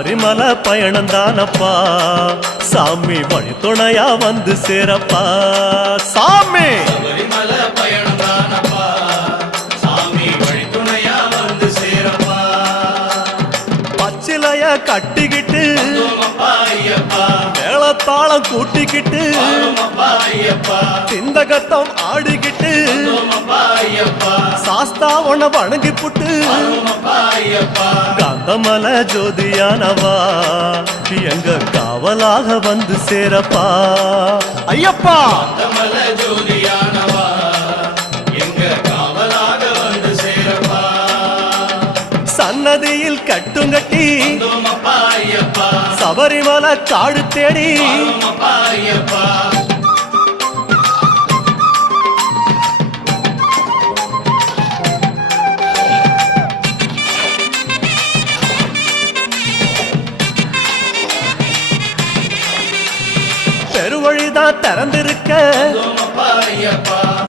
சபரிமலை பயணம் தானப்பா சாமி வழி துணையா வந்து சேரப்பா சாமி சபரிமலை பயணம் தானப்பா சாமி வழி துணையா வந்து சேரப்பா பச்சிலைய கட்டிக்கிட்டு ஐயப்பா மேளத்தாளம் கூட்டிக்கிட்டு ஐயப்பா சிந்தகத்தம் ஆடிக்கிட்டு ஐயப்பா சாஸ்தா உன வணங்கி புட்டு ஐயப்பா காந்தமல ஜோதியானவா எங்க காவலாக வந்து சேரப்பா ஐயப்பா காந்தமல ஜோதியானவா எங்க காவலாக வந்து சேரப்பா சன்னதியில் கட்டுங்கட்டி ஐயப்பா சபரிமலை காடு தேடி ஐயப்பா பெருவழிதான் திறந்திருக்க ஐயப்பா